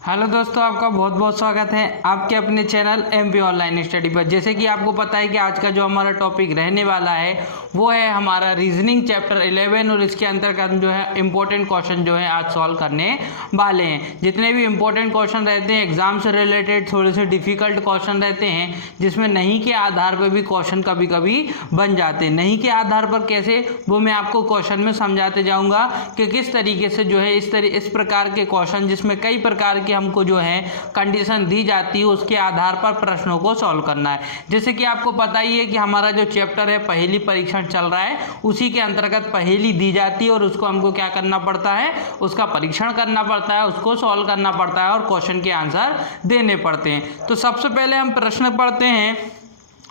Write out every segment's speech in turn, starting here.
Hello दोस्तों, आपका बहुत बहुत स्वागत है आपके अपने चैनल एमपी ऑनलाइन स्टडी पर। जैसे कि आपको पता है कि आज का जो हमारा टॉपिक रहने वाला है वो है हमारा रीजनिंग चैप्टर 11 और इसके अंतर्गत जो है इंपॉर्टेंट क्वेश्चन जो है आज सॉल्व करने वाले हैं। जितने भी इंपॉर्टेंट क्वेश्चन रहते हैं एग्जाम से रिलेटेड, थोड़े से डिफिकल्ट क्वेश्चन रहते हैं जिसमें नहीं के आधार पर भी क्वेश्चन कभी कभी बन जाते हैं। नहीं के आधार पर कैसे, वो मैं आपको क्वेश्चन में समझाते जाऊँगा कि किस तरीके से जो है इस प्रकार के क्वेश्चन जिसमें कई प्रकार के हमको जो है कंडीशन दी जाती है उसके आधार पर प्रश्नों को सॉल्व करना है। जैसे कि आपको पता ही है कि हमारा जो चैप्टर है पहेली परीक्षण चल रहा है, उसी के अंतर्गत पहेली दी जाती है और उसको हमको क्या करना पड़ता है, उसका परीक्षण करना पड़ता है, उसको सॉल्व करना पड़ता है और क्वेश्चन के आंसर देने पड़ते हैं। तो सबसे पहले हम प्रश्न पढ़ते हैं,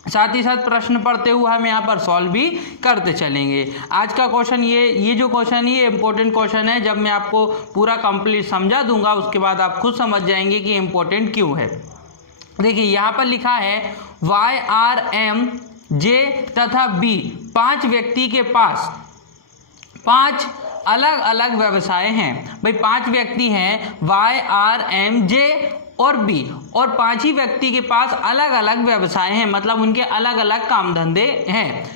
साथ ही साथ प्रश्न पढ़ते हुए हम यहाँ पर सॉल्व भी करते चलेंगे। आज का क्वेश्चन ये जो क्वेश्चन ये इंपॉर्टेंट क्वेश्चन है। जब मैं आपको पूरा कंप्लीट समझा दूंगा उसके बाद आप खुद समझ जाएंगे कि इंपॉर्टेंट क्यों है। देखिए यहाँ पर लिखा है Y, R, M, J तथा B, 5 व्यक्ति के पास 5 अलग अलग व्यवसाय हैं। भाई 5 व्यक्ति हैं Y, R, M, J और बी, और 5 ही व्यक्ति के पास अलग अलग व्यवसाय हैं, मतलब उनके अलग अलग काम धंधे हैं।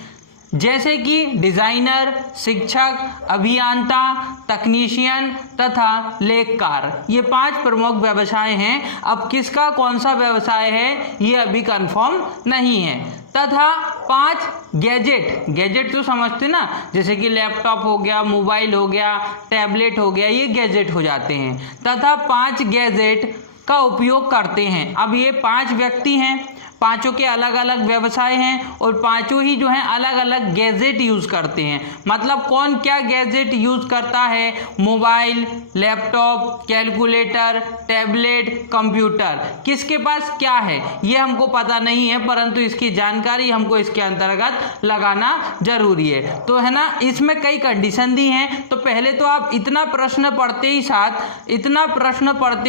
जैसे कि डिजाइनर, शिक्षक, अभियंता, तकनीशियन तथा लेखकार, ये 5 प्रमुख व्यवसाय हैं। अब किसका कौन सा व्यवसाय है ये अभी कंफर्म नहीं है। तथा 5 गैजेट तो समझते ना, जैसे कि लैपटॉप हो गया, मोबाइल हो गया, टैबलेट हो गया, ये गैजेट हो जाते हैं। तथा 5 गैजेट का उपयोग करते हैं। अब ये 5 व्यक्ति हैं, पांचों के अलग अलग व्यवसाय हैं और पांचों ही जो हैं अलग अलग गैजेट यूज करते हैं। मतलब कौन क्या गैजेट यूज करता है, mobile, laptop, calculator, tablet, computer, किसके पास क्या है ये हमको पता नहीं है, परंतु इसकी जानकारी हमको इसके अंतर्गत लगाना जरूरी है। तो है ना, इसमें कई कंडीशन दी हैं। तो पहले तो आप इतना प्रश्न पढ़ते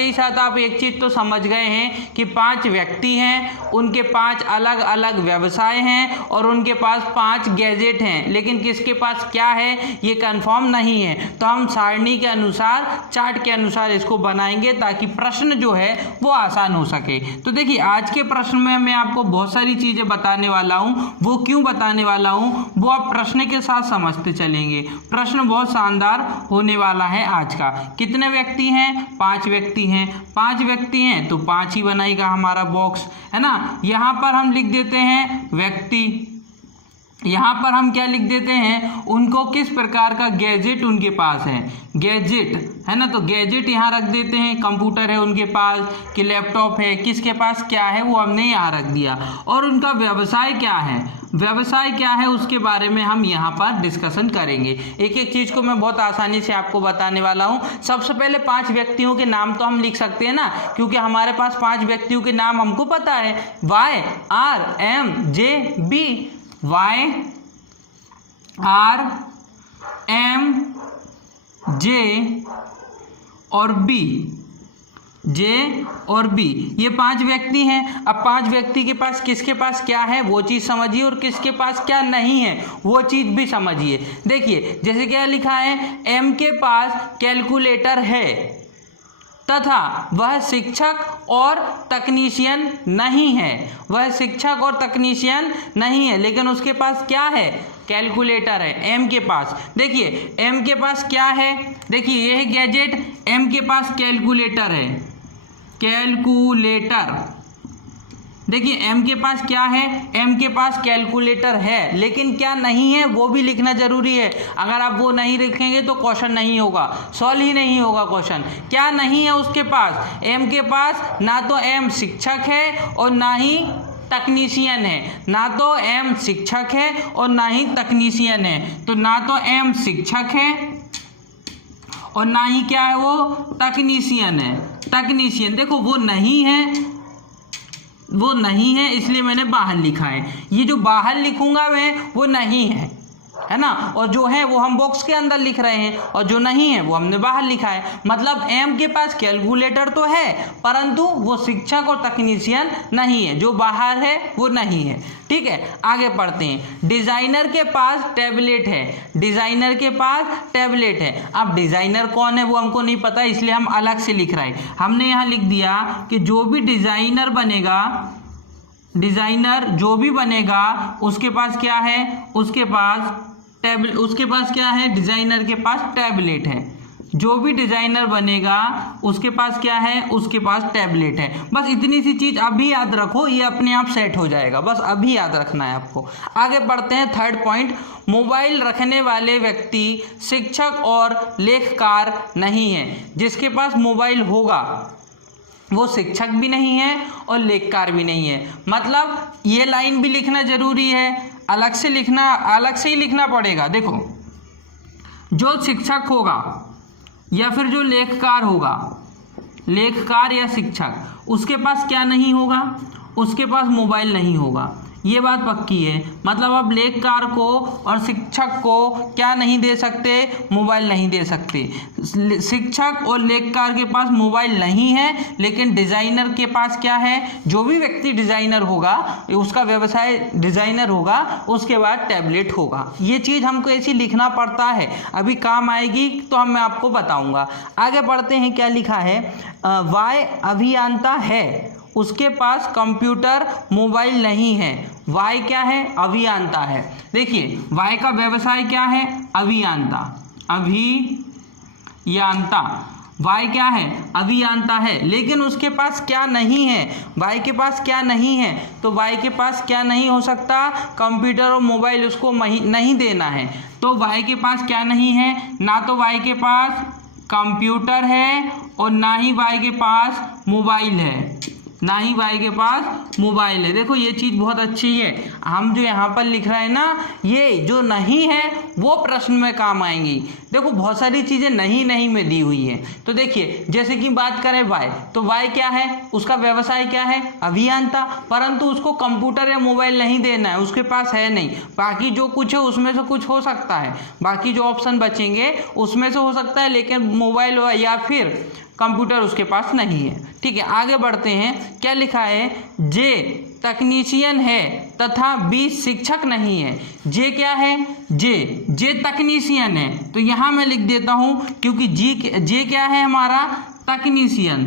ही साथ आप एक चीज तो समझ गए हैं कि 5 व्यक्ति हैं, उनके 5 अलग अलग व्यवसाय हैं और उनके पास 5 गैजेट हैं, लेकिन किसके पास क्या है ये कंफर्म नहीं है। तो हम सारणी के अनुसार, चार्ट के अनुसार इसको बनाएंगे ताकि प्रश्न जो है वो आसान हो सके। तो देखिए आज के प्रश्न में मैं आपको बहुत सारी चीजें बताने वाला हूं। वो क्यों बताने वाला हूं वो आप प्रश्न के साथ समझते चलेंगे। प्रश्न बहुत शानदार होने वाला है आज का। कितने व्यक्ति हैं? 5 व्यक्ति हैं। 5 व्यक्ति हैं तो 5 ही बनाएगा हमारा बॉक्स, है ना। यहाँ पर हम लिख देते हैं व्यक्ति, यहाँ पर हम क्या लिख देते हैं, उनको किस प्रकार का गैजेट उनके पास है, गैजेट है ना। तो गैजेट यहाँ रख देते हैं, कंप्यूटर है उनके पास कि लैपटॉप है, किसके पास क्या है वो हमने यहाँ रख दिया। और उनका व्यवसाय क्या है उसके बारे में हम यहाँ पर डिस्कशन करेंगे। एक एक चीज को मैं बहुत आसानी से आपको बताने वाला हूँ। सबसे पहले 5 व्यक्तियों के नाम तो हम लिख सकते हैं ना, क्योंकि हमारे पास 5 व्यक्तियों के नाम हमको पता है, Y, R, M, J, B। Y, R, M, J और B, J और B, ये 5 व्यक्ति हैं। अब 5 व्यक्ति के पास किसके पास क्या है वो चीज़ समझिए और किसके पास क्या नहीं है वो चीज़ भी समझिए। देखिए जैसे क्या लिखा है, M के पास कैलकुलेटर है तथा वह शिक्षक और तकनीशियन नहीं है, लेकिन उसके पास क्या है, कैलकुलेटर है M के पास। देखिए M के पास क्या है, देखिए यह गैजेट, M के पास कैलकुलेटर है, देखिए M के पास क्या है, M के पास कैलकुलेटर है, लेकिन क्या नहीं है वो भी लिखना जरूरी है। अगर आप वो नहीं लिखेंगे तो क्वेश्चन नहीं होगा, सॉल्व ही नहीं होगा क्वेश्चन। क्या नहीं है उसके पास, M के पास ना तो M शिक्षक है और ना ही तकनीशियन है, ना तो M शिक्षक है और ना ही तकनीशियन है। तो ना तो M शिक्षक है और ना ही क्या है वो तकनीशियन है। तकनीशियन देखो वो नहीं है इसलिए मैंने बाहर लिखा है। ये जो बाहर लिखूंगा मैं वो नहीं है, है ना, और जो है वो हम बॉक्स के अंदर लिख रहे हैं और जो नहीं है वो हमने बाहर लिखा है। मतलब एम के पास कैलकुलेटर तो है परंतु वो शिक्षक और तकनीशियन नहीं है, जो बाहर है वो नहीं है। ठीक है, आगे पढ़ते हैं। डिजाइनर के पास टैबलेट है, डिजाइनर के पास टैबलेट है। अब डिजाइनर कौन है वो हमको नहीं पता, इसलिए हम अलग से लिख रहे हैं। हमने यहाँ लिख दिया कि जो भी डिजाइनर बनेगा, डिजाइनर जो भी बनेगा उसके पास क्या है, उसके पास टैबलेट, उसके पास क्या है, डिजाइनर के पास टैबलेट है। जो भी डिजाइनर बनेगा उसके पास क्या है, उसके पास टैबलेट है। बस इतनी सी चीज अभी याद रखो, ये अपने आप सेट हो जाएगा, बस अभी याद रखना है आपको। आगे बढ़ते हैं, थर्ड पॉइंट। मोबाइल रखने वाले व्यक्ति शिक्षक और लेखकार नहीं है। जिसके पास मोबाइल होगा वो शिक्षक भी नहीं है और लेखकार भी नहीं है। मतलब ये लाइन भी लिखना जरूरी है, अलग से लिखना, अलग से ही लिखना पड़ेगा। देखो, जो शिक्षक होगा या फिर जो लेखकार होगा, लेखकार या शिक्षक, उसके पास क्या नहीं होगा, उसके पास मोबाइल नहीं होगा। ये बात पक्की है। मतलब अब लेखकार को और शिक्षक को क्या नहीं दे सकते, मोबाइल नहीं दे सकते। शिक्षक और लेखकार के पास मोबाइल नहीं है, लेकिन डिजाइनर के पास क्या है, जो भी व्यक्ति डिजाइनर होगा, उसका व्यवसाय डिजाइनर होगा, उसके बाद टैबलेट होगा। ये चीज़ हमको ऐसी लिखना पड़ता है, अभी काम आएगी तो मैं आपको बताऊंगा। आगे बढ़ते हैं, क्या लिखा है, वाय अभियंता है, उसके पास कंप्यूटर मोबाइल नहीं है। वाई क्या है, अभियंता है। देखिए वाई का व्यवसाय क्या है, अभियंता, अभियंता। वाई क्या है, अभियंता है, लेकिन उसके पास क्या नहीं है, वाई के पास क्या नहीं है, तो वाई के पास क्या नहीं हो सकता, कंप्यूटर और मोबाइल उसको नहीं देना है। तो वाई के पास क्या नहीं है, ना तो वाई के पास कंप्यूटर है और ना ही वाई के पास मोबाइल है, ना ही वाई के पास मोबाइल है। देखो ये चीज़ बहुत अच्छी है, हम जो यहाँ पर लिख रहे हैं ना, ये जो नहीं है वो प्रश्न में काम आएंगी। देखो बहुत सारी चीज़ें नहीं में दी हुई हैं। तो देखिए जैसे कि बात करें वाई, तो वाई क्या है, उसका व्यवसाय क्या है, अभियंता, परंतु उसको कंप्यूटर या मोबाइल नहीं देना है, उसके पास है नहीं। बाकी जो कुछ है उसमें से कुछ हो सकता है, बाकी जो ऑप्शन बचेंगे उसमें से हो सकता है, लेकिन मोबाइल या फिर कंप्यूटर उसके पास नहीं है। ठीक है, आगे बढ़ते हैं, क्या लिखा है, जे तकनीशियन है तथा बी शिक्षक नहीं है। जे क्या है, जे तकनीशियन है, तो यहाँ मैं लिख देता हूँ, क्योंकि जे क्या है हमारा, तकनीशियन,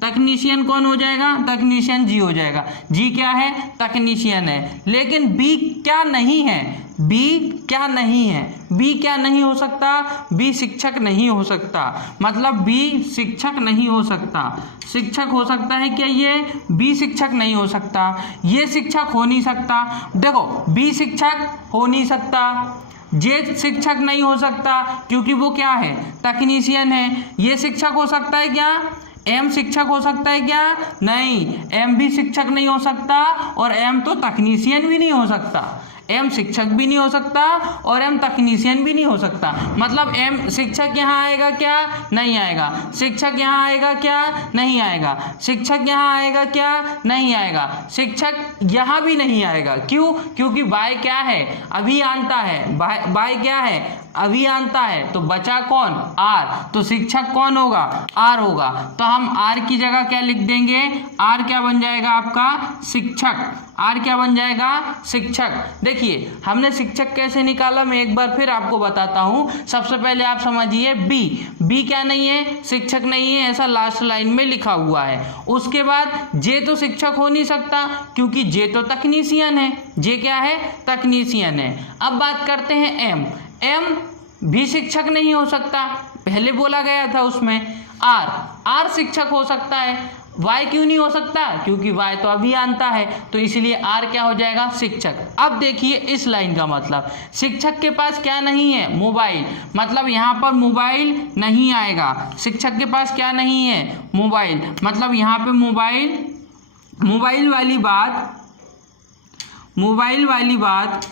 तकनीशियन कौन हो जाएगा, तकनीशियन जी हो जाएगा। जी क्या है, तकनीशियन है, लेकिन बी क्या नहीं है, बी क्या नहीं है, बी क्या नहीं हो सकता, बी शिक्षक नहीं हो सकता। मतलब बी शिक्षक नहीं हो सकता, शिक्षक हो सकता है क्या, ये बी शिक्षक नहीं हो सकता, ये शिक्षक हो नहीं सकता। देखो बी शिक्षक हो नहीं सकता, जे शिक्षक नहीं हो सकता क्योंकि वो क्या है, तकनीशियन है। ये शिक्षक हो सकता है क्या, एम शिक्षक हो सकता है क्या, नहीं, एम भी शिक्षक नहीं हो सकता और एम तो तकनीशियन भी नहीं हो सकता। एम शिक्षक भी नहीं हो सकता और एम तकनीशियन भी नहीं हो सकता। मतलब एम शिक्षक यहाँ आएगा क्या, नहीं आएगा। शिक्षक यहाँ आएगा क्या, नहीं आएगा। शिक्षक यहाँ आएगा क्या, नहीं आएगा। शिक्षक यहाँ भी नहीं आएगा। क्यों, क्योंकि बाय क्या है, अभियंता है। बाय क्या है, अभियंता है। तो बचा कौन, आर। तो शिक्षक कौन होगा, आर होगा। तो हम आर की जगह क्या लिख देंगे, आर क्या बन जाएगा आपका, शिक्षक। आर क्या बन जाएगा, शिक्षक। देखिए हमने शिक्षक कैसे निकाला, मैं एक बार फिर आपको बताता हूँ। सबसे पहले आप समझिए बी क्या नहीं है, शिक्षक नहीं है, ऐसा लास्ट लाइन में लिखा हुआ है। उसके बाद जे तो शिक्षक हो नहीं सकता क्योंकि जे तो तकनीशियन है। जे क्या है, तकनीशियन है। अब बात करते हैं एम। एम भी शिक्षक नहीं हो सकता, पहले बोला गया था उसमें। आर शिक्षक हो सकता है। वाई क्यों नहीं हो सकता, क्योंकि वाई तो अभियंता है, तो इसलिए आर क्या हो जाएगा, शिक्षक। अब देखिए इस लाइन का मतलब, शिक्षक के पास क्या नहीं है, मोबाइल। मतलब यहाँ पर मोबाइल नहीं आएगा। शिक्षक के पास क्या नहीं है, मोबाइल। मतलब यहाँ पे मोबाइल वाली बात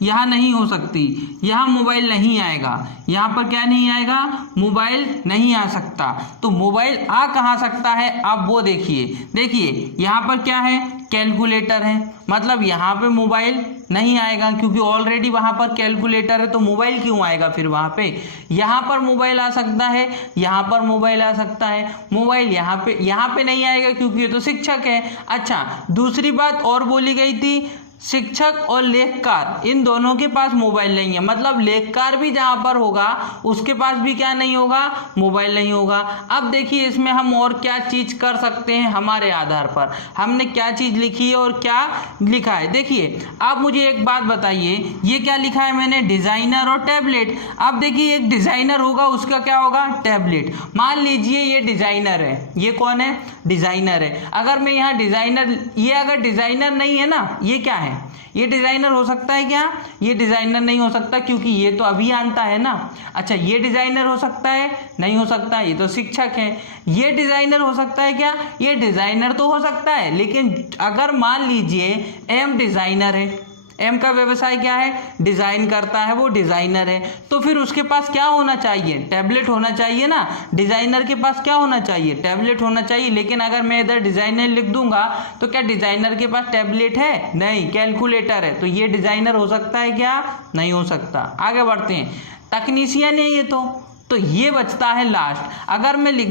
यहाँ नहीं हो सकती, यहाँ मोबाइल नहीं आएगा, यहाँ पर क्या नहीं आएगा, मोबाइल नहीं आ सकता। तो मोबाइल आ कहाँ सकता है, आप वो देखिए यहाँ पर क्या है, कैलकुलेटर है, मतलब यहाँ पे मोबाइल नहीं आएगा क्योंकि ऑलरेडी वहाँ पर कैलकुलेटर है, तो मोबाइल क्यों आएगा फिर वहाँ पे। यहाँ पर मोबाइल आ सकता है, यहाँ पर मोबाइल आ सकता है, मोबाइल यहाँ पे नहीं आएगा क्योंकि ये तो शिक्षक है। अच्छा, दूसरी बात और बोली गई थी, शिक्षक और लेखकार इन दोनों के पास मोबाइल नहीं है, मतलब लेखकार भी जहाँ पर होगा उसके पास भी क्या नहीं होगा, मोबाइल नहीं होगा। अब देखिए इसमें हम और क्या चीज कर सकते हैं, हमारे आधार पर हमने क्या चीज लिखी है और क्या लिखा है। देखिए आप मुझे एक बात बताइए, ये क्या लिखा है मैंने, डिजाइनर और टैबलेट। अब देखिए एक डिजाइनर होगा, उसका क्या होगा, टैबलेट। मान लीजिए ये डिजाइनर है, ये कौन है, डिजाइनर है। अगर मैं यहाँ डिजाइनर, ये अगर डिजाइनर नहीं है ना, ये क्या है, ये डिजाइनर हो सकता है क्या, ये डिजाइनर नहीं हो सकता क्योंकि ये तो अभियंता है ना। अच्छा, ये डिजाइनर हो सकता है, नहीं हो सकता, ये तो शिक्षक है। ये डिजाइनर हो सकता है क्या, ये डिजाइनर तो हो सकता है, लेकिन अगर मान लीजिए एम डिजाइनर है, एम का व्यवसाय क्या है, डिजाइन करता है, वो डिजाइनर है, तो फिर उसके पास क्या होना चाहिए, टैबलेट होना चाहिए ना। डिजाइनर के पास क्या होना चाहिए, टैबलेट होना चाहिए। लेकिन अगर मैं इधर डिजाइनर लिख दूंगा तो क्या डिजाइनर के पास टैबलेट है, नहीं, कैलकुलेटर है, तो ये डिजाइनर हो सकता है क्या, नहीं हो सकता। आगे बढ़ते हैं, तकनीशियन है ये तो ये बचता है लास्ट। अगर मैं लिख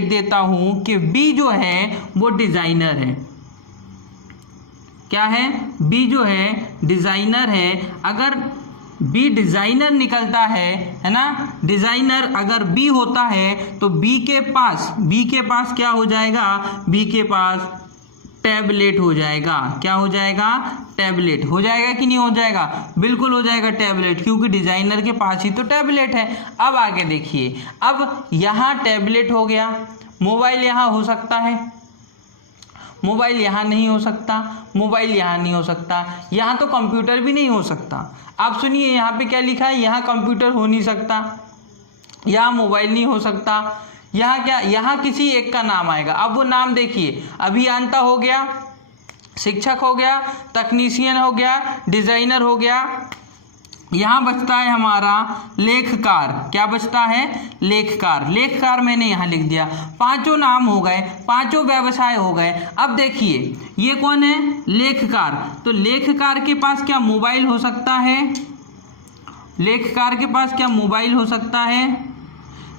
देता हूं कि बी जो है वो डिजाइनर है, क्या है, बी जो है डिजाइनर है। अगर बी डिजाइनर निकलता है ना, डिजाइनर अगर बी होता है तो बी के पास क्या हो जाएगा, बी के पास टैबलेट हो जाएगा। क्या हो जाएगा, टैबलेट हो जाएगा कि नहीं हो जाएगा, बिल्कुल हो जाएगा टैबलेट, क्योंकि डिजाइनर के पास ही तो टैबलेट है। अब आगे देखिए, अब यहाँ टैबलेट हो गया, मोबाइल यहाँ हो सकता है, मोबाइल यहाँ नहीं हो सकता, मोबाइल यहाँ नहीं हो सकता, यहाँ तो कंप्यूटर भी नहीं हो सकता। आप सुनिए यहाँ पे क्या लिखा है, यहाँ कंप्यूटर हो नहीं सकता, यहाँ मोबाइल नहीं हो सकता, यहाँ क्या, यहाँ किसी एक का नाम आएगा। अब वो नाम देखिए, अभियंता हो गया, शिक्षक हो गया, तकनीशियन हो गया, डिजाइनर हो गया, यहाँ बचता है हमारा लेखकार। क्या बचता है, लेखकार। लेखकार मैंने यहाँ लिख दिया। पांचों नाम हो गए, पांचों व्यवसाय हो गए। अब देखिए ये कौन है, लेखकार। तो लेखकार के पास क्या मोबाइल हो सकता है, लेखकार के पास क्या मोबाइल हो सकता है,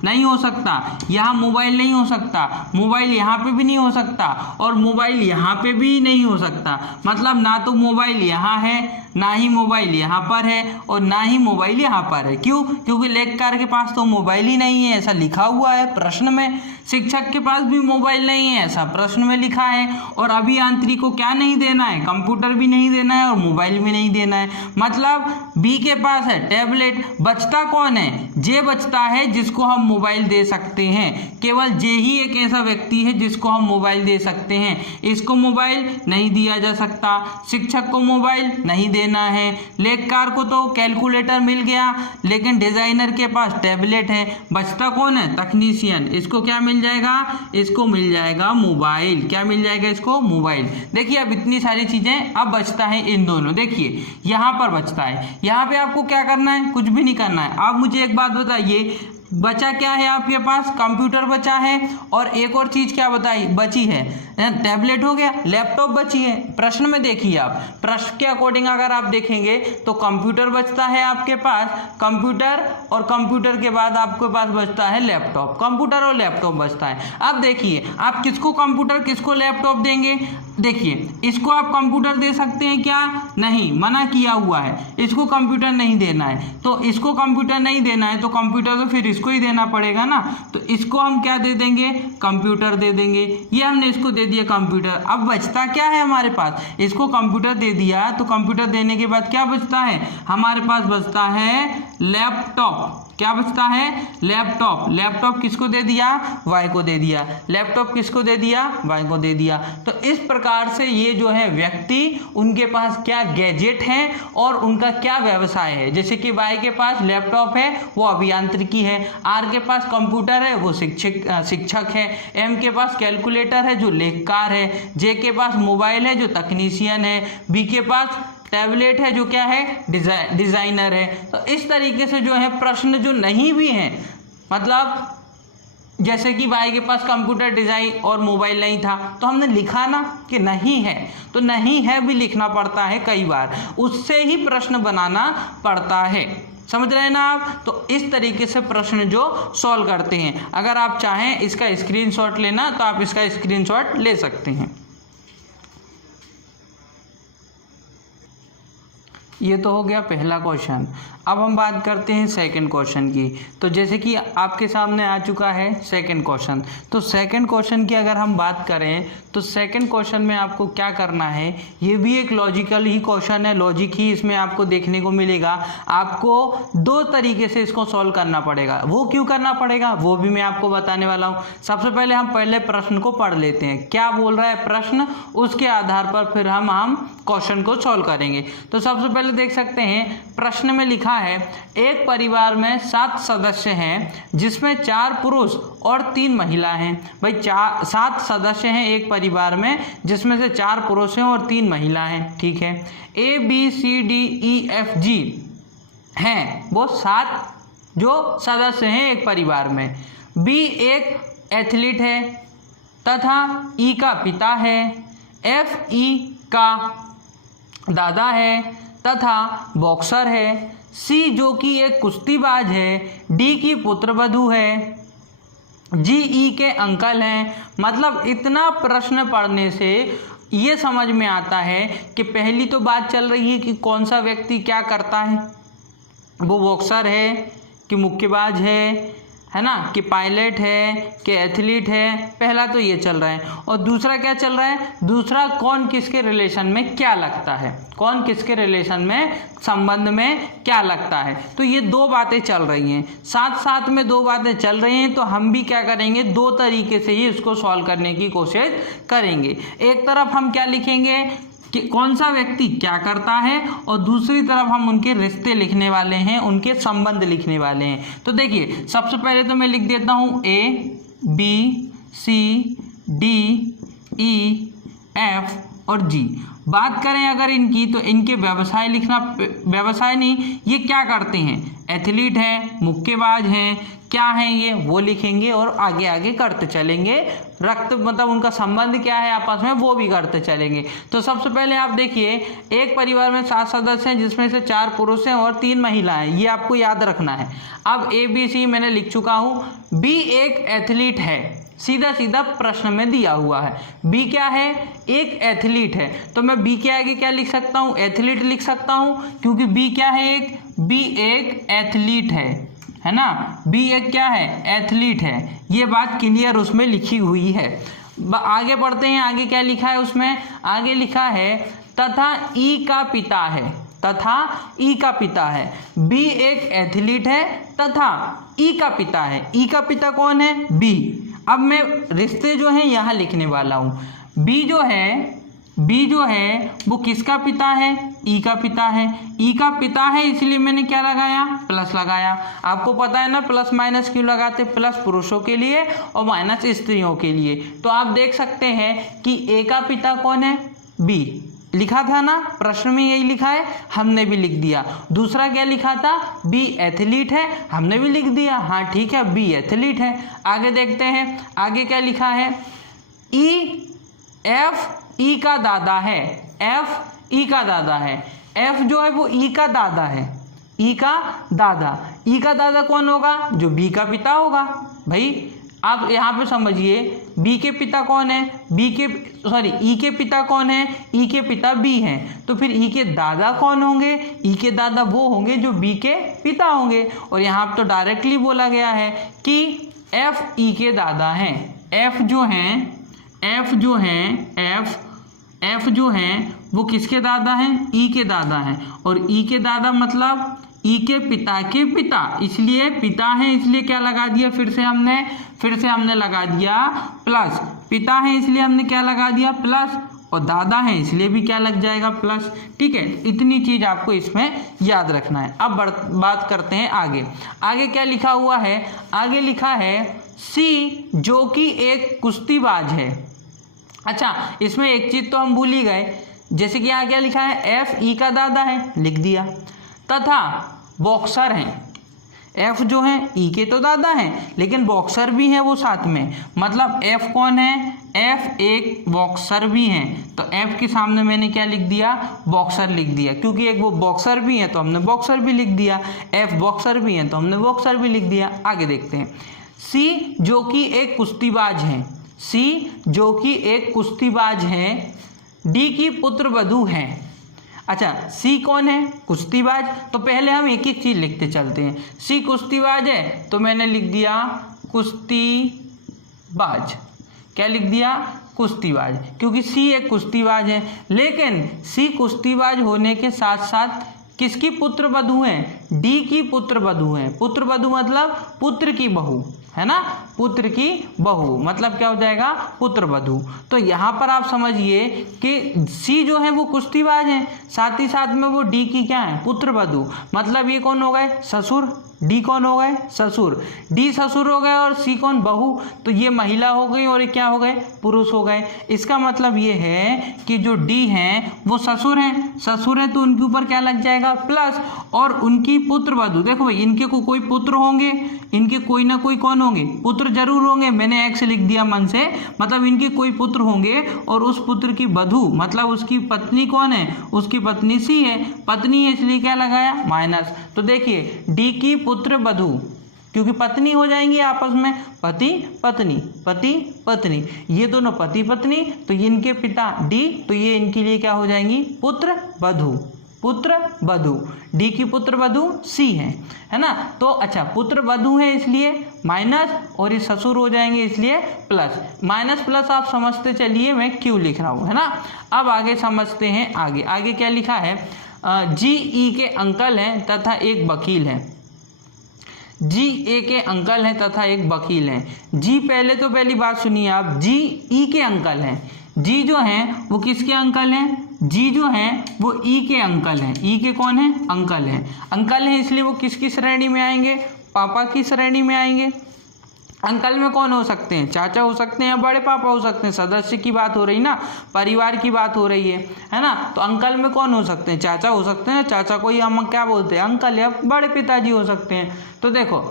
नहीं हो सकता। यहाँ मोबाइल नहीं हो सकता, मोबाइल यहाँ पे भी नहीं हो सकता, और मोबाइल यहाँ पे भी नहीं हो सकता। मतलब ना तो मोबाइल यहाँ है, ना ही मोबाइल यहाँ पर है, और ना ही मोबाइल यहाँ पर है। क्यों, क्योंकि लेखकार के पास तो मोबाइल ही नहीं है, ऐसा लिखा हुआ है प्रश्न में। शिक्षक के पास भी मोबाइल नहीं है, ऐसा प्रश्न में लिखा है। और अभियांत्रिकी को क्या नहीं देना है, कंप्यूटर भी नहीं देना है और मोबाइल भी नहीं देना है। मतलब बी के पास है टैबलेट। बचता कौन है, जे बचता है, जिसको हम मोबाइल दे सकते हैं। केवल जे ही एक ऐसा व्यक्ति है जिसको हम मोबाइल दे सकते हैं। इसको मोबाइल नहीं दिया जा सकता, शिक्षक को मोबाइल नहीं देना है, लेखकार को तो कैलकुलेटर मिल गया, लेकिन डिजाइनर के पास टैबलेट है। बचता कौन है, तकनीशियन। इसको क्या मिल जाएगा, इसको मिल जाएगा मोबाइल। क्या मिल जाएगा इसको, मोबाइल। देखिए अब इतनी सारी चीजें अब बचता है इन दोनों। देखिए यहाँ पर बचता है, यहाँ पे आपको क्या करना है, कुछ भी नहीं करना है। आप मुझे एक बात बताइए, बचा क्या है आपके पास, कंप्यूटर बचा है, और एक और चीज क्या बताई बची है, टैबलेट हो गया, लैपटॉप बची है। प्रश्न में देखिए आप, प्रश्न के अकॉर्डिंग अगर आप देखेंगे तो कंप्यूटर बचता है आपके पास, कंप्यूटर, और कंप्यूटर के बाद आपके पास बचता है लैपटॉप। कंप्यूटर और लैपटॉप बचता है। अब देखिए आप किसको कंप्यूटर किसको लैपटॉप देंगे। देखिए इसको आप कंप्यूटर दे सकते हैं क्या, नहीं, मना किया हुआ है, इसको कंप्यूटर नहीं देना है। तो इसको कंप्यूटर नहीं देना है तो कंप्यूटर तो फिर इसको ही देना पड़ेगा ना। तो इसको हम क्या दे देंगे, कंप्यूटर दे देंगे। ये हमने इसको दे दिया कंप्यूटर। अब बचता क्या है हमारे पास, इसको कंप्यूटर दे दिया, तो कंप्यूटर देने के बाद क्या बचता है हमारे पास, बचता है लैपटॉप। क्या बचता है, लैपटॉप। लैपटॉप किसको दे दिया, वाई को दे दिया। लैपटॉप किसको दे दिया, वाई को दे दिया। तो इस प्रकार से ये जो है व्यक्ति, उनके पास क्या गैजेट हैं और उनका क्या व्यवसाय है। जैसे कि वाई के पास लैपटॉप है, वो अभियांत्रिकी है। आर के पास कंप्यूटर है, वो शिक्षक है। एम के पास कैलकुलेटर है, जो लेखकार है। जे के पास मोबाइल है, जो तकनीशियन है। बी के पास टैबलेट है जो क्या है, डिजाइनर है। तो इस तरीके से जो है प्रश्न जो नहीं भी हैं, मतलब जैसे कि भाई के पास कंप्यूटर डिजाइन और मोबाइल नहीं था तो हमने लिखा ना कि नहीं है, तो नहीं है भी लिखना पड़ता है कई बार, उससे ही प्रश्न बनाना पड़ता है। समझ रहे हैं ना आप? तो इस तरीके से प्रश्न जो सॉल्व करते हैं। अगर आप चाहें इसका स्क्रीनशॉट लेना तो आप इसका स्क्रीनशॉट ले सकते हैं। ये तो हो गया पहला क्वेश्चन। अब हम बात करते हैं सेकंड क्वेश्चन की। तो जैसे कि आपके सामने आ चुका है सेकंड क्वेश्चन, तो सेकंड क्वेश्चन की अगर हम बात करें तो सेकंड क्वेश्चन में आपको क्या करना है, ये भी एक लॉजिकल ही क्वेश्चन है, लॉजिक ही इसमें आपको देखने को मिलेगा। आपको दो तरीके से इसको सॉल्व करना पड़ेगा। वो क्यों करना पड़ेगा वो भी मैं आपको बताने वाला हूँ। सबसे पहले हम पहले प्रश्न को पढ़ लेते हैं, क्या बोल रहा है प्रश्न, उसके आधार पर फिर हम क्वेश्चन को सॉल्व करेंगे। तो सबसे पहले देख सकते हैं प्रश्न में लिखा है, एक परिवार में 7 सदस्य हैं जिसमें 4 पुरुष और 3 महिला हैं। भाई 7 सदस्य हैं एक परिवार में जिसमें से 4 पुरुष हैं और 3 महिला हैं, ठीक है। ABCDEFG हैं वो 7 जो सदस्य हैं एक परिवार में। B एक एथलीट है तथा E का पिता है, F E का दादा है तथा बॉक्सर है, C जो कि एक कुश्तीबाज है, D की पुत्रवधू है, G E के अंकल हैं। मतलब इतना प्रश्न पढ़ने से ये समझ में आता है कि पहली तो बात चल रही है कि कौन सा व्यक्ति क्या करता है, वो बॉक्सर है कि मुक्केबाज है ना, कि पायलट है कि एथलीट है, पहला तो ये चल रहा है। और दूसरा क्या चल रहा है, दूसरा कौन किसके रिलेशन में क्या लगता है, कौन किसके रिलेशन में संबंध में क्या लगता है। तो ये दो बातें चल रही हैं, साथ साथ में दो बातें चल रही हैं। तो हम भी क्या करेंगे, दो तरीके से ही इसको सॉल्व करने की कोशिश करेंगे। एक तरफ हम क्या लिखेंगे कि कौन सा व्यक्ति क्या करता है, और दूसरी तरफ हम उनके रिश्ते लिखने वाले हैं, उनके संबंध लिखने वाले हैं। तो देखिए सबसे पहले तो मैं लिख देता हूँ ABCDEF और G। बात करें अगर इनकी तो इनके व्यवसाय लिखना, व्यवसाय नहीं, ये क्या करते हैं, एथलीट हैं, मुक्केबाज हैं, क्या हैं ये वो लिखेंगे और आगे आगे करते चलेंगे। रक्त मतलब उनका संबंध क्या है आपस में वो भी करते चलेंगे। तो सबसे पहले आप देखिए एक परिवार में 7 सदस्य हैं जिसमें से 4 पुरुष हैं और 3 महिलाएं, ये आपको याद रखना है। अब ABC मैंने लिख चुका हूँ। B एक एथलीट है, सीधा सीधा प्रश्न में दिया हुआ है। B क्या है, एक एथलीट है, तो मैं B के आगे क्या लिख सकता हूँ, एथलीट लिख सकता हूँ, क्योंकि B क्या है, B एक एथलीट है ना। B एक क्या है, एथलीट है। ये बात क्लियर उसमें लिखी हुई है। आगे बढ़ते हैं, आगे क्या लिखा है उसमें, आगे लिखा है तथा E का पिता है, तथा E का पिता है। B एक एथलीट है तथा E का पिता है। E का पिता कौन है, B। अब मैं रिश्ते जो हैं यहाँ लिखने वाला हूँ। B जो है वो किसका पिता है, E का पिता है। E का पिता है इसलिए मैंने क्या लगाया, प्लस लगाया। आपको पता है ना प्लस माइनस क्यों लगाते, प्लस पुरुषों के लिए और माइनस स्त्रियों के लिए। तो आप देख सकते हैं कि A का पिता कौन है, B लिखा था ना, प्रश्न में यही लिखा है, हमने भी लिख दिया। दूसरा क्या लिखा था, B एथलीट है, हमने भी लिख दिया। हाँ ठीक है, B एथलीट है। आगे देखते हैं, आगे क्या लिखा है, F E का दादा है, F E का दादा है। F जो है वो E का दादा है, E का दादा। E का दादा कौन होगा, जो B का पिता होगा। भाई आप यहाँ पे समझिए, B के पिता कौन है, E के पिता कौन है, E के पिता B हैं। तो फिर E के दादा कौन होंगे, E के दादा वो होंगे जो B के पिता होंगे। और यहाँ तो डायरेक्टली बोला गया है कि F E के दादा हैं। F जो हैं वो किसके दादा हैं, E के दादा हैं। और E के दादा मतलब E के पिता के पिता, इसलिए पिता है इसलिए क्या लगा दिया, फिर से हमने लगा दिया प्लस। पिता है इसलिए हमने क्या लगा दिया, प्लस। और दादा है इसलिए भी क्या लग जाएगा, प्लस। ठीक है, इतनी चीज आपको इसमें याद रखना है। अब बात करते हैं आगे क्या लिखा हुआ है, आगे लिखा है C जो कि एक कुश्तीबाज है। अच्छा, इसमें एक चीज तो हम भूल ही गए, जैसे कि यहाँ क्या लिखा है, एफ ई का दादा है, लिख दिया, तथा बॉक्सर हैं। एफ जो है ई के तो दादा हैं, लेकिन बॉक्सर भी है वो साथ में, मतलब एफ कौन है, एफ एक बॉक्सर भी हैं। तो एफ के सामने मैंने क्या लिख दिया, बॉक्सर लिख दिया, क्योंकि एक वो बॉक्सर भी है तो हमने बॉक्सर भी लिख दिया, एफ बॉक्सर भी है तो हमने बॉक्सर भी लिख दिया। आगे देखते हैं, सी जो कि एक कुश्तीबाज है, सी जो कि एक कुश्तीबाज है, डी की पुत्रवधू है। अच्छा, सी कौन है, कुश्तीबाज, तो पहले हम एक एक चीज लिखते चलते हैं। सी कुश्तीबाज है तो मैंने लिख दिया कुश्तीबाज, क्या लिख दिया, कुश्तीबाज, क्योंकि सी एक कुश्तीबाज है। लेकिन सी कुश्तीबाज होने के साथ साथ किसकी पुत्रवधू है, डी की पुत्रवधू है। पुत्रवधू मतलब पुत्र की बहू, है ना, पुत्र की बहू मतलब क्या हो जाएगा, पुत्रवधू। तो यहाँ पर आप समझिए कि सी जो है वो कुश्तीबाज है, साथ ही साथ में वो डी की क्या है, पुत्रवधू, मतलब ये कौन हो गए, ससुर, डी कौन हो गए, ससुर, डी ससुर हो गए और सी कौन, बहू, तो ये महिला हो गई और ये क्या हो गए, पुरुष हो गए। इसका मतलब ये है कि जो डी हैं वो ससुर हैं, ससुर हैं तो उनके ऊपर क्या लग जाएगा, प्लस, और उनकी पुत्रवधू, देखो भाई इनके को कोई पुत्र होंगे, इनके कोई ना कोई कौन होंगे, पुत्र जरूर होंगे, मैंने एक्स लिख दिया मन से, मतलब इनके कोई पुत्र होंगे, और उस पुत्र की वधू मतलब उसकी पत्नी कौन है, उसकी पत्नी सी है, पत्नी है इसलिए क्या लगाया, माइनस। तो देखिए डी की पुत्र वधू, क्योंकि पत्नी हो जाएंगी आपस में, पति पत्नी, पति पत्नी, ये दोनों पति पत्नी, तो इनके पिता डी, तो ये इनके लिए क्या हो जाएंगी, पुत्र वधू, पुत्र वधू, डी की पुत्र वधू सी है ना। तो अच्छा, पुत्र वधू है इसलिए माइनस, और ये ससुर हो जाएंगे इसलिए प्लस, माइनस प्लस आप समझते चलिए मैं क्यों लिख रहा हूँ, है ना। अब आगे समझते हैं, आगे आगे क्या लिखा है, जी ई के अंकल हैं तथा एक वकील है, जी ए के अंकल हैं तथा एक वकील हैं। जी पहले तो पहली बात सुनिए आप, जी ई के अंकल हैं, जी जो हैं वो किसके अंकल हैं, जी जो हैं वो ई के अंकल हैं, ई के कौन है, अंकल हैं, अंकल हैं इसलिए वो किसकी श्रेणी में आएंगे, पापा की श्रेणी में आएंगे। अंकल में कौन हो सकते हैं, चाचा हो सकते हैं या बड़े पापा हो सकते हैं, सदस्य की बात हो रही ना, परिवार की बात हो रही है ना। तो अंकल में कौन हो सकते हैं, चाचा हो सकते हैं, चाचा को ही हम क्या बोलते हैं, अंकल, या बड़े पिताजी हो सकते हैं। तो देखो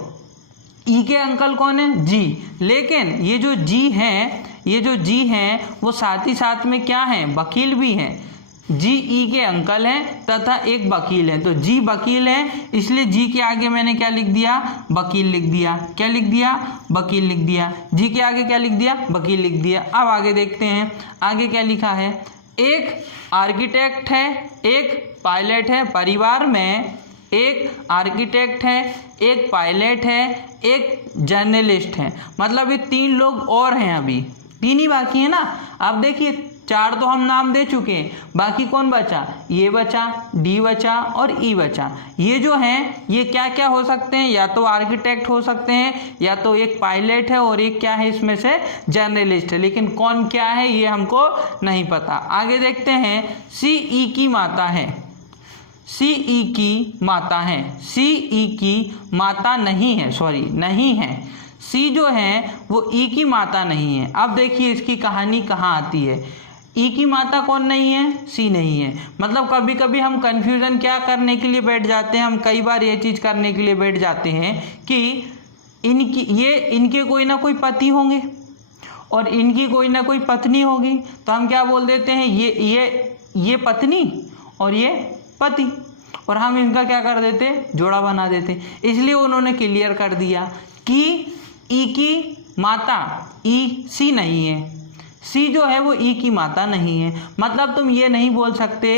ई के अंकल कौन है, जी, लेकिन ये जो जी हैं, ये जो जी हैं वो साथ ही साथ में क्या हैं, वकील भी हैं। जी ई के अंकल हैं तथा एक वकील है, तो जी वकील है इसलिए जी के आगे मैंने क्या लिख दिया, वकील लिख दिया, क्या लिख दिया, वकील लिख दिया, जी के आगे क्या लिख दिया, वकील लिख दिया। अब आगे देखते हैं, आगे क्या लिखा है, एक आर्किटेक्ट है, एक पायलट है, परिवार में एक आर्किटेक्ट है, एक पायलट है, एक जर्नलिस्ट है, मतलब ये तीन लोग और हैं, अभी तीन ही बाकी है ना। अब देखिए चार तो हम नाम दे चुके हैं, बाकी कौन बचा, ये बचा, डी बचा और ई बचा। ये जो हैं ये क्या क्या हो सकते हैं, या तो आर्किटेक्ट हो सकते हैं, या तो एक पायलट है, और एक क्या है इसमें से जर्नलिस्ट है, लेकिन कौन क्या है ये हमको नहीं पता। आगे देखते हैं, सी ई की माता है, सी ई की माता है, सी ई की माता नहीं है, सॉरी नहीं है, सी जो है वो ई की माता नहीं है। अब देखिए इसकी कहानी कहाँ आती है, ई की माता कौन नहीं है, सी नहीं है। मतलब कभी कभी हम कंफ्यूजन क्या करने के लिए बैठ जाते हैं, हम कई बार ये चीज़ करने के लिए बैठ जाते हैं कि इनके कोई ना कोई पति होंगे और इनकी कोई ना कोई पत्नी होगी, तो हम क्या बोल देते हैं, ये पत्नी और ये पति, और हम इनका क्या कर देते, जोड़ा बना देते। इसलिए उन्होंने क्लियर कर दिया कि ई की माता ई सी नहीं है, सी जो है वो ई की माता नहीं है। मतलब तुम ये नहीं बोल सकते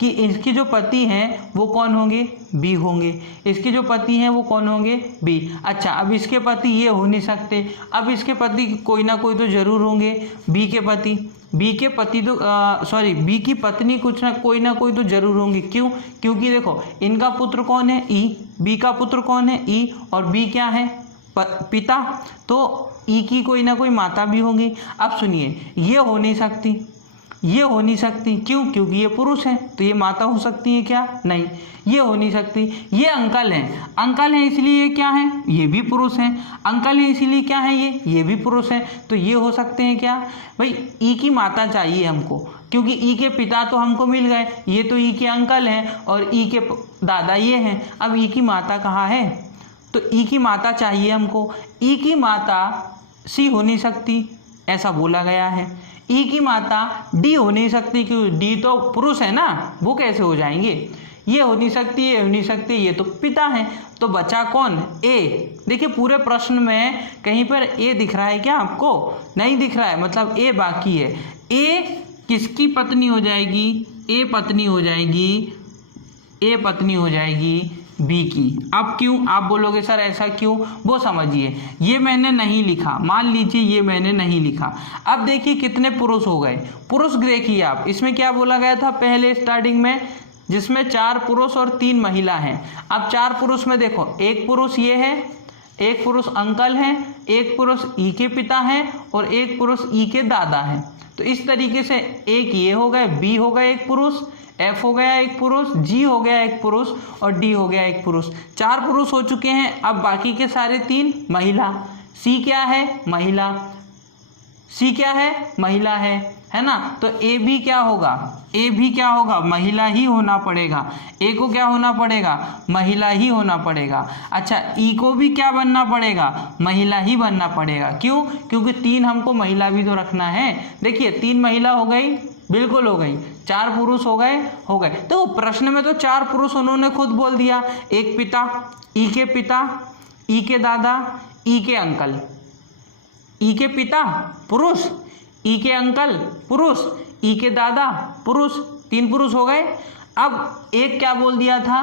कि इसकी जो पति हैं वो कौन होंगे, बी होंगे, इसके जो पति हैं वो कौन होंगे, बी। अच्छा, अब इसके पति ये हो नहीं सकते, अब इसके पति कोई ना कोई तो जरूर होंगे, बी के पति, बी के पति तो बी की पत्नी कुछ ना कोई तो जरूर होंगी। क्यों, क्योंकि देखो इनका पुत्र कौन है, ई, बी का पुत्र कौन है, ई, और बी क्या है, पिता, तो ई की कोई ना कोई माता भी होगी। अब सुनिए, ये हो नहीं सकती, ये हो नहीं सकती, क्यों? क्योंकि ये पुरुष है, तो ये माता हो सकती है क्या? नहीं, ये हो नहीं सकती। ये अंकल हैं, अंकल हैं इसलिए ये क्या है? ये भी पुरुष हैं। अंकल हैं इसीलिए क्या है? ये भी पुरुष हैं, तो ये हो सकते हैं क्या? भाई ई की माता चाहिए हमको, क्योंकि ई के पिता तो हमको मिल गए, ये तो ई के अंकल हैं और ई के दादा ये हैं। अब ई की माता कहाँ है? तो ई की माता चाहिए हमको। ई की माता सी हो नहीं सकती, ऐसा बोला गया है। ई की माता डी हो नहीं सकती, क्योंकि डी तो पुरुष है ना, वो कैसे हो जाएंगे? ये हो नहीं सकती, ये हो नहीं सकती, ये तो पिता हैं। तो बचा कौन? ए। देखिए पूरे प्रश्न में कहीं पर ए दिख रहा है क्या आपको? नहीं दिख रहा है, मतलब ए बाकी है। ए किसकी पत्नी हो जाएगी? ए पत्नी हो जाएगी, ए पत्नी हो जाएगी बी की। अब क्यों? आप बोलोगे सर ऐसा क्यों? वो समझिए, ये मैंने नहीं लिखा, मान लीजिए ये मैंने नहीं लिखा। अब देखिए कितने पुरुष हो गए। पुरुष देखिए आप, इसमें क्या बोला गया था पहले स्टार्टिंग में, जिसमें 4 पुरुष और 3 महिला हैं। अब 4 पुरुष में देखो, एक पुरुष ये है, एक पुरुष अंकल हैं, एक पुरुष ई के पिता हैं और एक पुरुष ई के दादा हैं। तो इस तरीके से एक ये हो गए, बी हो गए एक पुरुष, एफ हो गया एक पुरुष, जी हो गया एक पुरुष और डी हो गया एक पुरुष। 4 पुरुष हो चुके हैं। अब बाकी के सारे 3 महिला। सी क्या है? महिला। सी क्या है? महिला है ना? तो ए भी क्या होगा? ए भी क्या होगा? महिला ही होना पड़ेगा। ए को क्या होना पड़ेगा? महिला ही होना पड़ेगा। अच्छा, ई को भी क्या बनना पड़ेगा? महिला ही बनना पड़ेगा। क्यों? क्योंकि 3 हमको महिला भी तो रखना है। देखिए 3 महिला हो गई, बिल्कुल हो गई। 4 पुरुष हो गए, हो गए। तो प्रश्न में तो 4 पुरुष उन्होंने खुद बोल दिया। एक पिता, ई के पिता, ई के दादा, ई के अंकल। ई के पिता पुरुष, ई के अंकल पुरुष, ई के दादा पुरुष, 3 पुरुष हो गए। अब एक क्या बोल दिया था?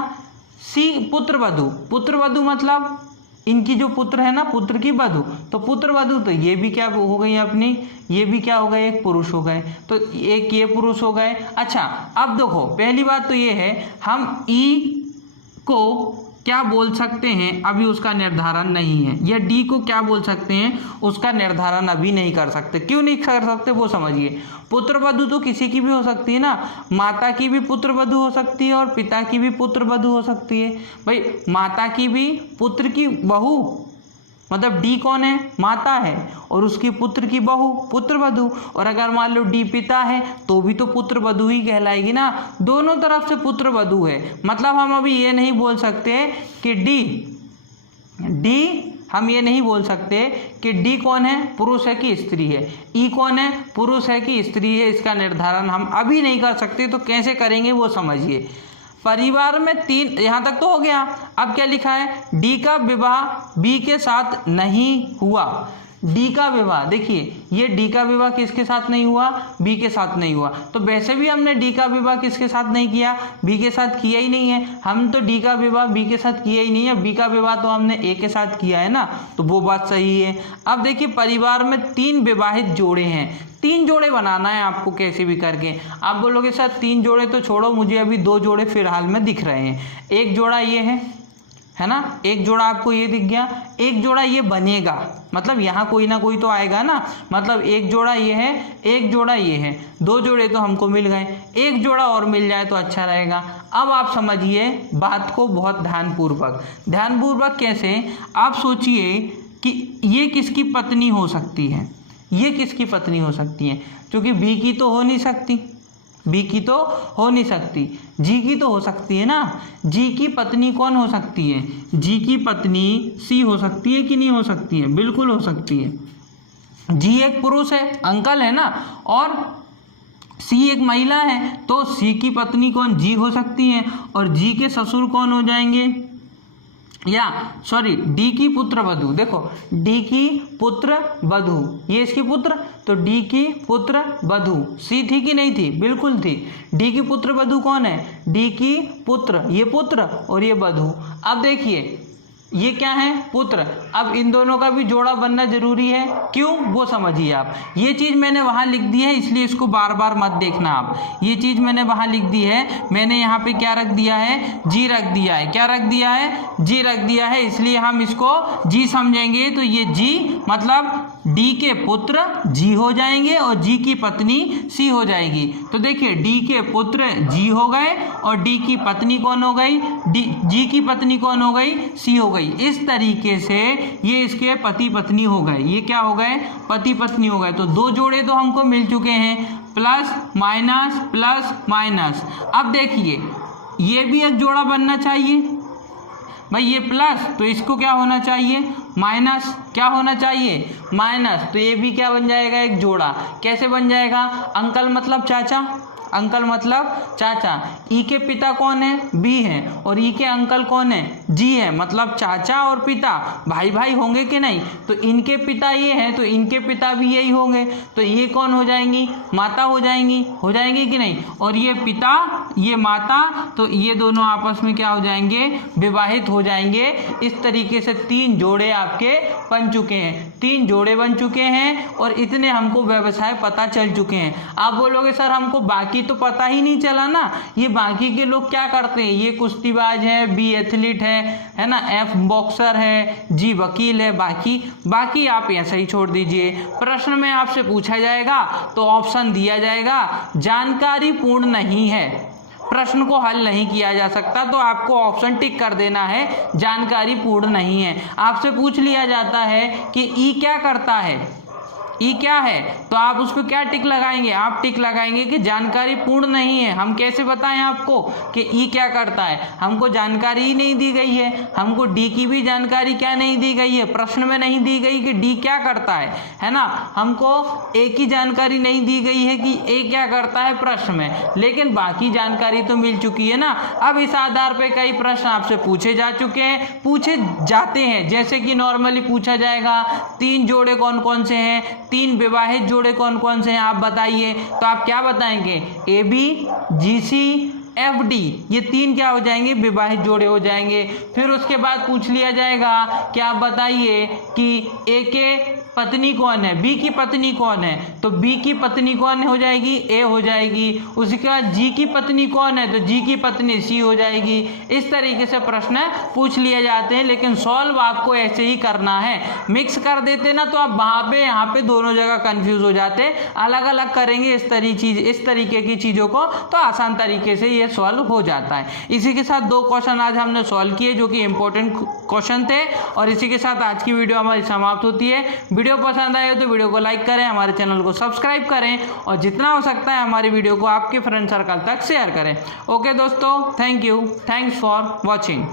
सी पुत्र वधु। पुत्र वधु मतलब इनकी जो पुत्र है ना, पुत्र की वधु, तो पुत्र वधु, तो ये भी क्या हो गई अपनी? ये भी क्या हो गए? एक पुरुष हो गए। तो एक ये पुरुष हो गए। अच्छा, अब देखो पहली बात तो ये है, हम ई को क्या बोल सकते हैं अभी उसका निर्धारण नहीं है, या डी को क्या बोल सकते हैं उसका निर्धारण अभी नहीं कर सकते। क्यों नहीं कर सकते वो समझिए। पुत्र वधु तो किसी की भी हो सकती है ना, माता की भी पुत्र वधु हो सकती है और पिता की भी पुत्र वधु हो सकती है। भाई माता की भी पुत्र की बहू, मतलब डी कौन है? माता है, और उसकी पुत्र की बहू पुत्र वधु। और अगर मान लो डी पिता है तो भी तो पुत्र वधु ही कहलाएगी ना। दोनों तरफ से पुत्र वधु है। मतलब हम अभी ये नहीं बोल सकते कि डी हम ये नहीं बोल सकते कि डी कौन है? पुरुष है कि स्त्री है। ई कौन है? पुरुष है कि स्त्री है। इसका निर्धारण हम अभी नहीं कर सकते। तो कैसे करेंगे वो समझिए। परिवार में 3, यहाँ तक तो हो गया। अब क्या लिखा है? डी का विवाह बी के साथ नहीं हुआ। डी का विवाह, देखिए ये डी का विवाह किसके साथ नहीं हुआ? बी के साथ नहीं हुआ। तो वैसे भी हमने डी का विवाह किसके साथ नहीं किया? बी के साथ किया ही नहीं है। हम तो डी का विवाह बी के साथ किया ही नहीं है। बी का विवाह तो हमने ए के साथ किया है ना, तो वो बात सही है। अब देखिए परिवार में 3 विवाहित जोड़े हैं। 3 जोड़े बनाना है आपको कैसे भी करके। आप बोलोगे सर 3 जोड़े तो छोड़ो, मुझे अभी 2 जोड़े फिलहाल में दिख रहे हैं। एक जोड़ा ये है ना, एक जोड़ा आपको ये दिख गया, एक जोड़ा ये बनेगा, मतलब यहाँ कोई ना कोई तो आएगा ना। मतलब एक जोड़ा ये है, एक जोड़ा ये है, 2 जोड़े तो हमको मिल गए। एक जोड़ा और मिल जाए तो अच्छा रहेगा। अब आप समझिए बात को बहुत ध्यानपूर्वक कैसे। आप सोचिए कि ये किसकी पत्नी हो सकती है? ये किसकी पत्नी हो सकती है? क्योंकि बी की तो हो नहीं सकती, बी की तो हो नहीं सकती, जी की तो हो सकती है ना। जी की पत्नी कौन हो सकती है? जी की पत्नी सी हो सकती है कि नहीं हो सकती है? बिल्कुल हो सकती है। जी एक पुरुष है, अंकल है ना, और सी एक महिला है, तो सी की पत्नी कौन? जी हो सकती है। और जी के ससुर कौन हो जाएंगे? डी की पुत्र वधु। देखो डी की पुत्र वधु, ये इसकी पुत्र, तो डी की पुत्र वधु सी थी कि नहीं थी? बिल्कुल थी। डी की पुत्र वधु कौन है? डी की पुत्र, ये पुत्र और ये वधु। अब देखिए ये क्या है? पुत्र। अब इन दोनों का भी जोड़ा बनना जरूरी है। क्यों? वो समझिए आप। ये चीज़ मैंने वहाँ लिख दी है, इसलिए इसको बार बार मत देखना आप। ये चीज़ मैंने वहाँ लिख दी है, मैंने यहाँ पे क्या रख दिया है? जी रख दिया है। क्या रख दिया है? जी रख दिया है, इसलिए हम इसको जी समझेंगे। तो ये जी मतलब डी के पुत्र जी हो जाएंगे और जी की पत्नी सी हो जाएगी। तो देखिए डी के पुत्र जी हो गए और डी की पत्नी कौन हो गई, जी की पत्नी कौन हो गई, सी हो गई। इस तरीके से ये इसके पति पत्नी हो गए, ये क्या हो गए, पति पत्नी हो गए। तो दो जोड़े तो हमको मिल चुके हैं, प्लस माइनस। अब देखिए ये भी एक जोड़ा बनना चाहिए भाई, ये प्लस तो इसको क्या होना चाहिए, माइनस। क्या होना चाहिए, माइनस। तो ये भी क्या बन जाएगा, एक जोड़ा। कैसे बन जाएगा, अंकल मतलब चाचा, अंकल मतलब चाचा। ई के पिता कौन है, बी है, और ई के अंकल कौन है, जी है। मतलब चाचा और पिता भाई भाई होंगे कि नहीं। तो इनके पिता ये हैं तो इनके पिता भी यही होंगे। तो ये कौन हो जाएंगी, माता हो जाएंगी कि नहीं। और ये पिता ये माता, तो ये दोनों आपस में क्या हो जाएंगे, विवाहित हो जाएंगे। इस तरीके से 3 जोड़े आपके बन चुके हैं, 3 जोड़े बन चुके हैं और इतने हमको व्यवसाय पता चल चुके हैं। आप बोलोगे सर हमको बाकी तो पता ही नहीं चला ना, ये बाकी के लोग क्या करते हैं, ये कुश्तीबाज है, बी एथलीट है ना, एफ बॉक्सर है, जी वकील है। बाकी आप ऐसा ही छोड़ दीजिए। प्रश्न में आपसे पूछा जाएगा तो ऑप्शन दिया जाएगा जानकारी पूर्ण नहीं है, प्रश्न को हल नहीं किया जा सकता, तो आपको ऑप्शन टिक कर देना है, जानकारी पूर्ण नहीं है। आपसे पूछ लिया जाता है कि ई क्या करता है, ई क्या है, तो आप उस पर क्या टिक लगाएंगे, आप टिक लगाएंगे कि जानकारी पूर्ण नहीं है। हम कैसे बताएं आपको कि ई क्या करता है, हमको जानकारी ही नहीं दी गई है, हमको डी की भी जानकारी क्या नहीं दी गई है, प्रश्न में नहीं दी गई कि डी क्या करता है ना। हमको ए की जानकारी नहीं दी गई है कि ए क्या करता है प्रश्न में, लेकिन बाकी जानकारी तो मिल चुकी है ना। अब इस आधार पर कई प्रश्न आपसे पूछे जाते हैं, जैसे कि नॉर्मली पूछा जाएगा 3 जोड़े कौन कौन से हैं, 3 विवाहित जोड़े कौन कौन से हैं आप बताइए। तो आप क्या बताएंगे, A B G C F D, ये 3 क्या हो जाएंगे, विवाहित जोड़े हो जाएंगे। फिर उसके बाद पूछ लिया जाएगा कि आप बताइए कि ए के पत्नी कौन है, बी की पत्नी कौन है, तो बी की पत्नी कौन हो जाएगी, ए हो जाएगी। उसके बाद जी की पत्नी कौन है, तो जी की पत्नी सी हो जाएगी। इस तरीके से प्रश्न पूछ लिए जाते हैं, लेकिन सॉल्व आपको ऐसे ही करना है। मिक्स कर देते ना तो आप वहाँ पे यहाँ पे दोनों जगह कंफ्यूज हो जाते। अलग अलग करेंगे इस तरीके की चीज़ों को तो आसान तरीके से ये सॉल्व हो जाता है। इसी के साथ 2 क्वेश्चन आज हमने सॉल्व किए जो कि इंपॉर्टेंट क्वेश्चन थे, और इसी के साथ आज की वीडियो हमारी समाप्त होती है। वीडियो पसंद आए तो वीडियो को लाइक करें, हमारे चैनल को सब्सक्राइब करें और जितना हो सकता है हमारी वीडियो को आपके फ्रेंड सर्कल तक शेयर करें। ओके दोस्तों, thank you, thanks for watching.